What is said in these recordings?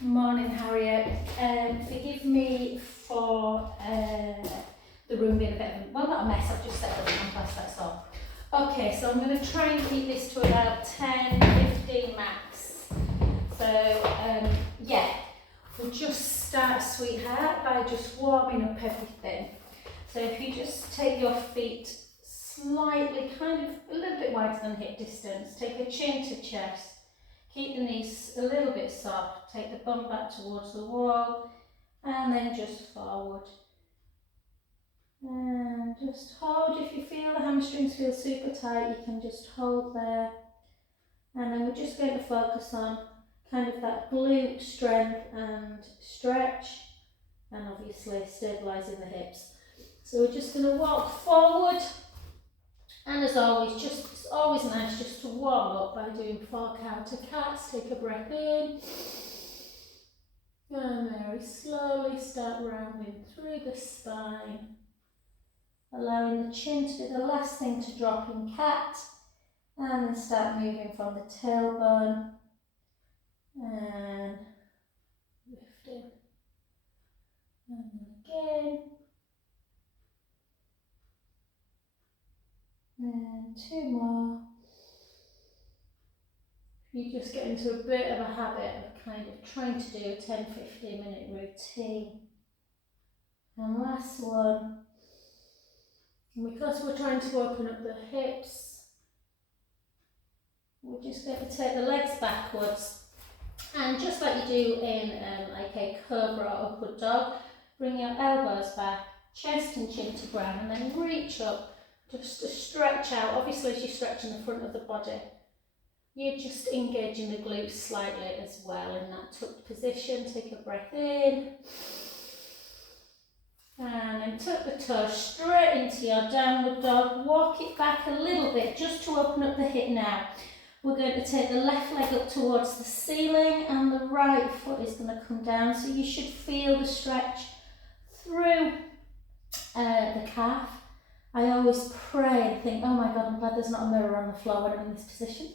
Morning, Harriet. Forgive me for the room being a bit of a, well, not a mess, I've just set everything on place, that's all. Okay, so I'm going to try and keep this to about 10, 15 max. So, yeah, we'll just start, sweetheart, by just warming up everything. So if you just take your feet slightly, kind of a little bit wider than hip distance, take a chin to chest. Keep the knees a little bit soft, take the bum back towards the wall and then just forward. And just hold. If you feel the hamstrings feel super tight, you can just hold there. And then we're just going to focus on kind of that glute strength and stretch, and obviously stabilising the hips. So we're just going to walk forward. And as always, it's always nice just to warm up by doing 4 counter cats. Take a breath in. And very slowly start rounding through the spine. Allowing the chin to be the last thing to drop in cat. And then start moving from the tailbone. And lifting. And again. And 2 more. You just get into a bit of a habit of kind of trying to do a 10-15 minute routine. And last one. And because we're trying to open up the hips, we're just going to take the legs backwards. And just like you do in like a cobra or upward dog, bring your elbows back, chest and chin to ground, and then reach up just to stretch out. Obviously, as you stretch in the front of the body, you're just engaging the glutes slightly as well in that tucked position. Take a breath in. And then tuck the toes straight into your downward dog. Walk it back a little bit just to open up the hip now. We're going to take the left leg up towards the ceiling and the right foot is going to come down. So you should feel the stretch through the calf. I always pray and think, oh my God, I'm glad there's not a mirror on the floor when I'm in this position.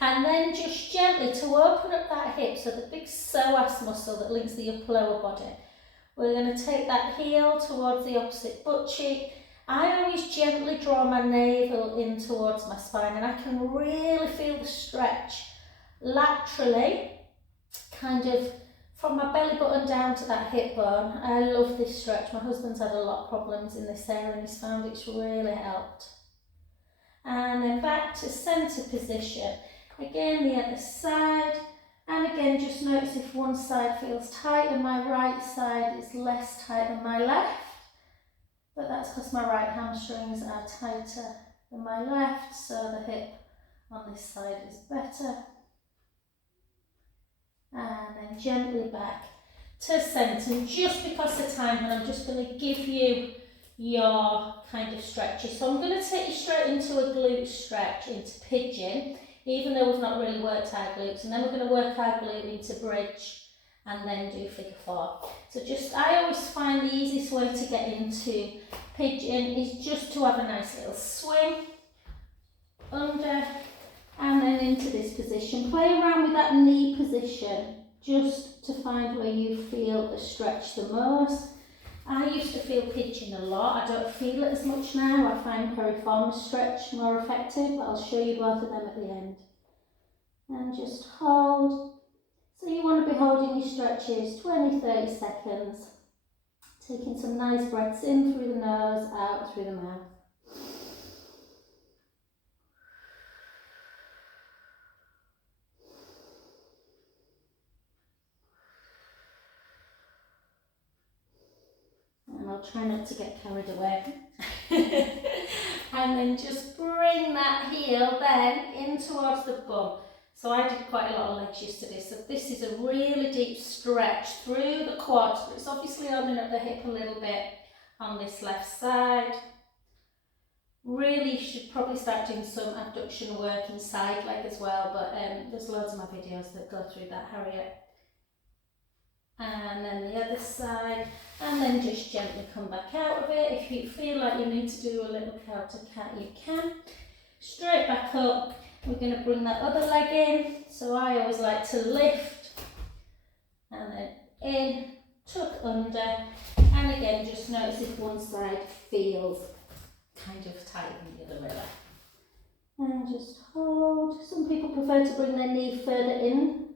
And then just gently to open up that hip, so the big psoas muscle that links the upper lower body. We're going to take that heel towards the opposite butt cheek. I always gently draw my navel in towards my spine, and I can really feel the stretch laterally, kind of from my belly button down to that hip bone. I love this stretch. My husband's had a lot of problems in this area and he's found it's really helped. And then back to centre position. Again, the other side. And again, just notice if one side feels tight and my right side is less tight than my left. But that's because my right hamstrings are tighter than my left, so the hip on this side is better. And then gently back to centre. Just because of time, and I'm just going to give you your kind of stretches. So I'm going to take you straight into a glute stretch, into pigeon, even though we've not really worked our glutes. And then we're going to work our glute into bridge and then do figure 4. So I always find the easiest way to get into pigeon is just to have a nice little swing under and then into this position. Play around with that knee position just to find where you feel the stretch the most. I used to feel pigeon a lot. I don't feel it as much now. I find piriformis stretch more effective, but I'll show you both of them at the end. And just hold. So you want to be holding your stretches 20-30 seconds. Taking some nice breaths in through the nose, out through the mouth. And I'll try not to get carried away. And then just bring that heel then in towards the bum. So I did quite a lot of legs yesterday, so this is a really deep stretch through the quads, but it's obviously opening up the hip a little bit on this left side. Really should probably start doing some abduction work in side leg as well, but there's loads of my videos that go through that, Harriet. And then the other side, and then just gently come back out of it. If you feel like you need to do a little counter cat, you can. Straight back up. We're going to bring that other leg in. So I always like to lift and then in, tuck under, and again just notice if one side feels kind of tight than the other really. And just hold. Some people prefer to bring their knee further in,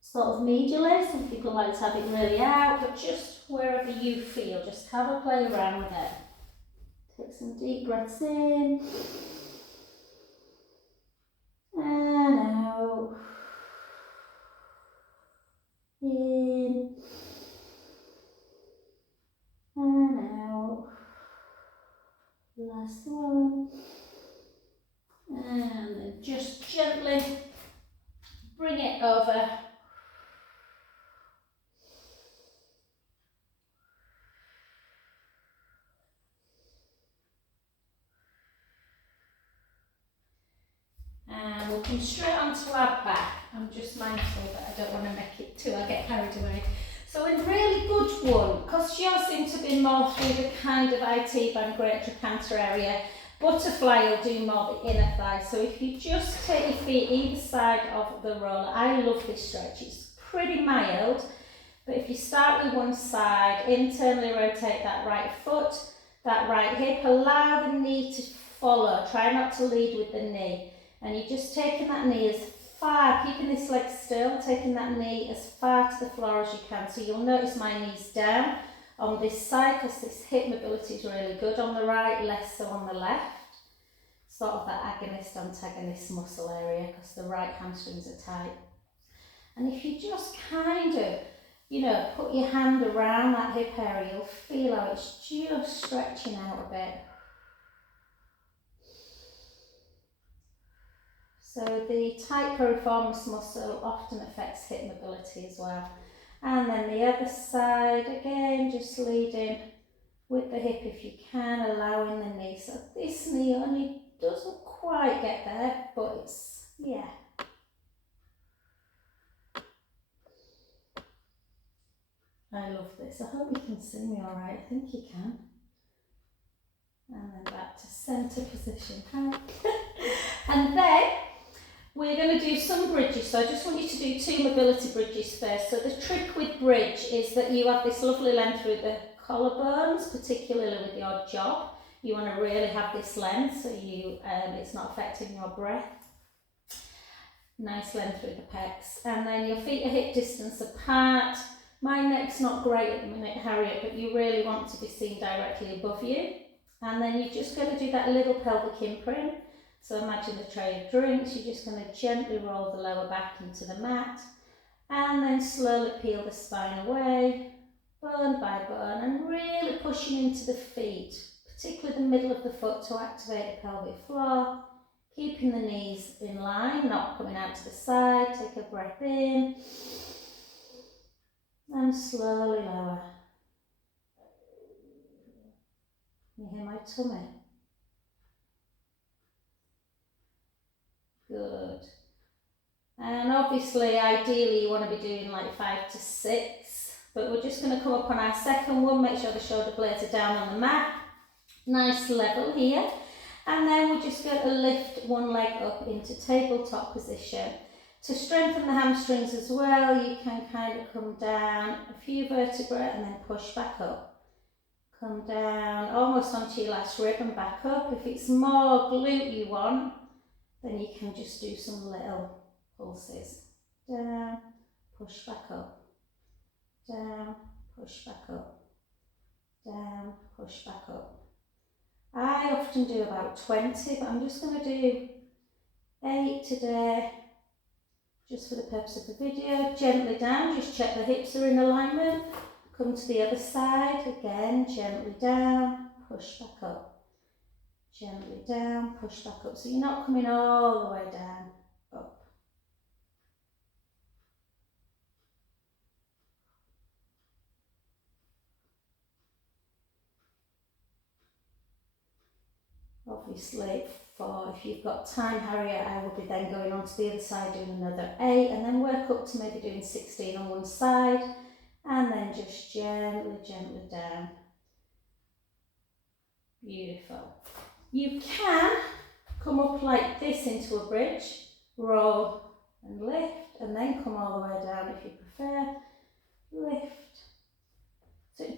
sort of medially. Some people like to have it really out, but just wherever you feel, just have a play around with it. Take some deep breaths in and out. In and out. Last one. And then just gently bring it over. And we'll come straight onto our back. I'm just mindful that I don't want to make it too, I get carried away. So a really good one, because yours seem to be more through the kind of IT band, great trochanter area. Butterfly will do more the inner thigh. So if you just take your feet either side of the roller, I love this stretch. It's pretty mild, but if you start with one side, internally rotate that right foot, that right hip, allow the knee to follow. Try not to lead with the knee. And you're just taking that knee as far, keeping this leg still, taking that knee as far to the floor as you can. So you'll notice my knee's down on this side because this hip mobility is really good on the right, less so on the left. Sort of that agonist-antagonist muscle area because the right hamstrings are tight. And if you just kind of, you know, put your hand around that hip area, you'll feel how it's just stretching out a bit. So the tight piriformis muscle often affects hip mobility as well. And then the other side, again, just leading with the hip if you can, allowing the knee. So this knee only doesn't quite get there, but it's, yeah. I love this. I hope you can see me all right. I think you can. And then back to centre position. And then we're going to do some bridges, so I just want you to do 2 mobility bridges first. So the trick with bridge is that you have this lovely length through the collarbones, particularly with your job. You want to really have this length so you it's not affecting your breath. Nice length through the pecs. And then your feet are hip distance apart. My neck's not great at the minute, Harriet, but you really want to be seen directly above you. And then you're just going to do that little pelvic imprint. So imagine a tray of drinks, you're just going to gently roll the lower back into the mat and then slowly peel the spine away, bone by bone, and really pushing into the feet, particularly the middle of the foot to activate the pelvic floor, keeping the knees in line, not coming out to the side. Take a breath in and slowly lower. You hear my tummy? Good. And obviously, ideally, you want to be doing like 5 to 6, but we're just going to come up on our second one. Make sure the shoulder blades are down on the mat. Nice level here. And then we're just going to lift one leg up into tabletop position. To strengthen the hamstrings as well, you can kind of come down a few vertebrae and then push back up. Come down almost onto your last rib and back up. If it's more glute you want, then you can just do some little pulses. Down, push back up. Down, push back up. Down, push back up. I often do about 20, but I'm just going to do 8 today, just for the purpose of the video. Gently down, just check the hips are in alignment. Come to the other side, again, gently down, push back up. Gently down, push back up. So you're not coming all the way down, up. Obviously, if you've got time, Harriet, I will be then going on to the other side doing another 8 and then work up to maybe doing 16 on one side and then just gently, gently down. Beautiful. You can come up like this into a bridge, roll and lift, and then come all the way down if you prefer.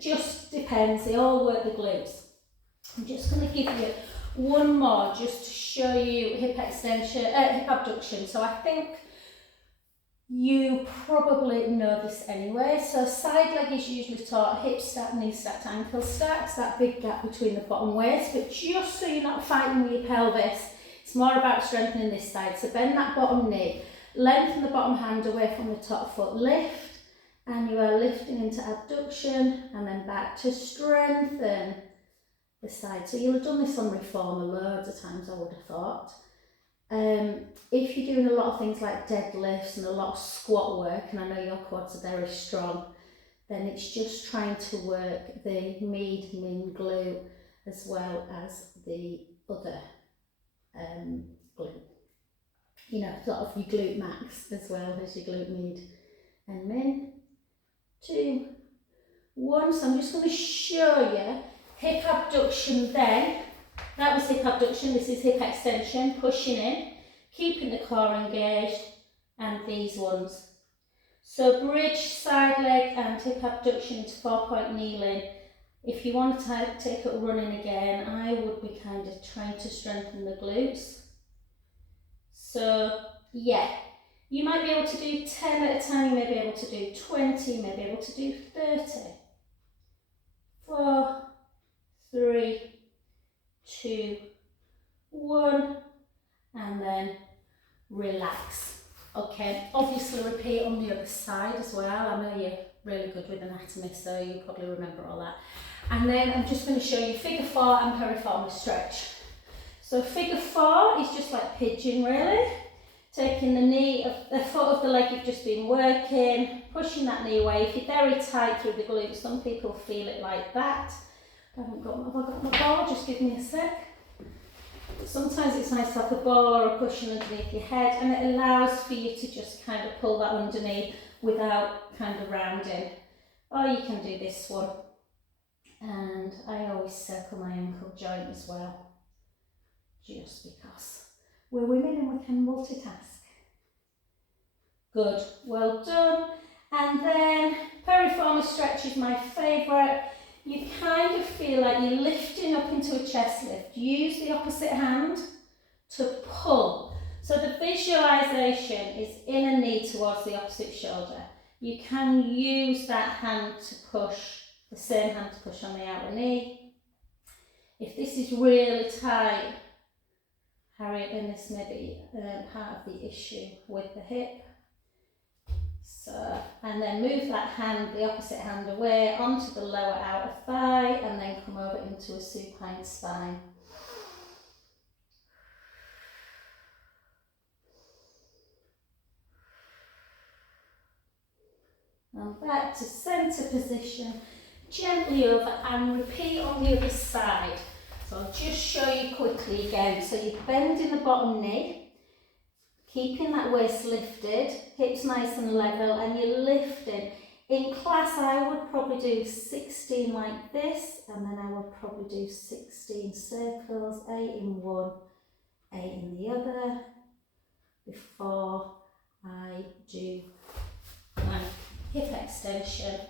It just depends, they all work the glutes. I'm just going to give you one more just to show you hip extension, hip abduction. So I think you probably know this anyway. So side leg is usually taught hip stacked, knee stacked, ankle stacked, that big gap between the bottom waist. But just so you're not fighting with your pelvis, it's more about strengthening this side. So bend that bottom knee, lengthen the bottom hand away from the top foot, lift, and you are lifting into abduction and then back to strengthen the side. So you'll have done this on reformer loads of times, I would have thought. If you're doing a lot of things like deadlifts and a lot of squat work, and I know your quads are very strong, then it's just trying to work the min glute as well as the other glute. You know, sort of your glute max as well as your glute med and min. 2, 1. So I'm just going to show you hip abduction then. That was hip abduction, this is hip extension, pushing in, keeping the core engaged, and these ones. So bridge, side leg and hip abduction to 4-point kneeling. If you want to take up running again, I would be kind of trying to strengthen the glutes. So yeah, you might be able to do 10 at a time, you may be able to do 20, you may be able to do 30. 4, 3, 2, 1, and then relax. Okay, obviously repeat on the other side as well. I know you're really good with anatomy, so you probably remember all that. And then I'm just going to show you figure 4 and piriformis stretch. So figure 4 is just like pigeon really. Taking the knee of the foot of the leg you've just been working, pushing that knee away. If you're very tight through the glutes, some people feel it like that. Have I got my ball? Just give me a sec. Sometimes it's nice to have a ball or a cushion underneath your head, and it allows for you to just kind of pull that underneath without kind of rounding. Or you can do this one. And I always circle my ankle joint as well, just because we're women and we can multitask. Good, well done. And then piriformis stretch is my favourite. You kind of feel like you're lifting up into a chest lift. Use the opposite hand to pull. So the visualisation is inner knee towards the opposite shoulder. You can use that hand to push, the same hand to push on the outer knee. If this is really tight, Harriet, then this may be part of the issue with the hip. So, and then move that hand, the opposite hand away onto the lower outer thigh, and then come over into a supine spine. And back to centre position, gently over, and repeat on the other side. So I'll just show you quickly again. So you're bending the bottom knee, keeping that waist lifted, hips nice and level, and you're lifting. In class I would probably do 16 like this, and then I would probably do 16 circles, 8 in one, 8 in the other, before I do my hip extension.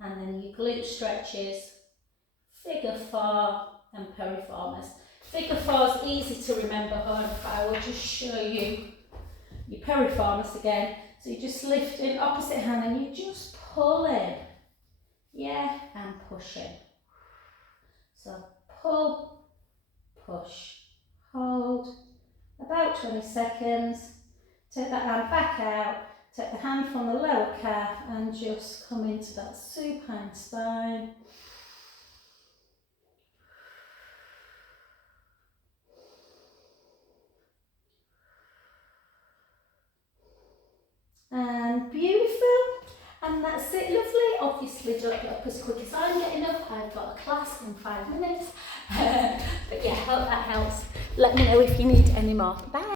And then your glute stretches, figure 4 and piriformis. Figure 4 is easy to remember, but I will just show you your piriformis again. So you just lift in opposite hand and you just pull in, yeah, and push in. So pull, push, hold, about 20 seconds. Take that hand back out, take the hand from the lower calf and just come into that supine spine. And beautiful, and that's it, lovely. Obviously don't get up as quick as I'm getting up, I've got a class in 5 minutes. But yeah, hope that helps. Let me know if you need any more. Bye.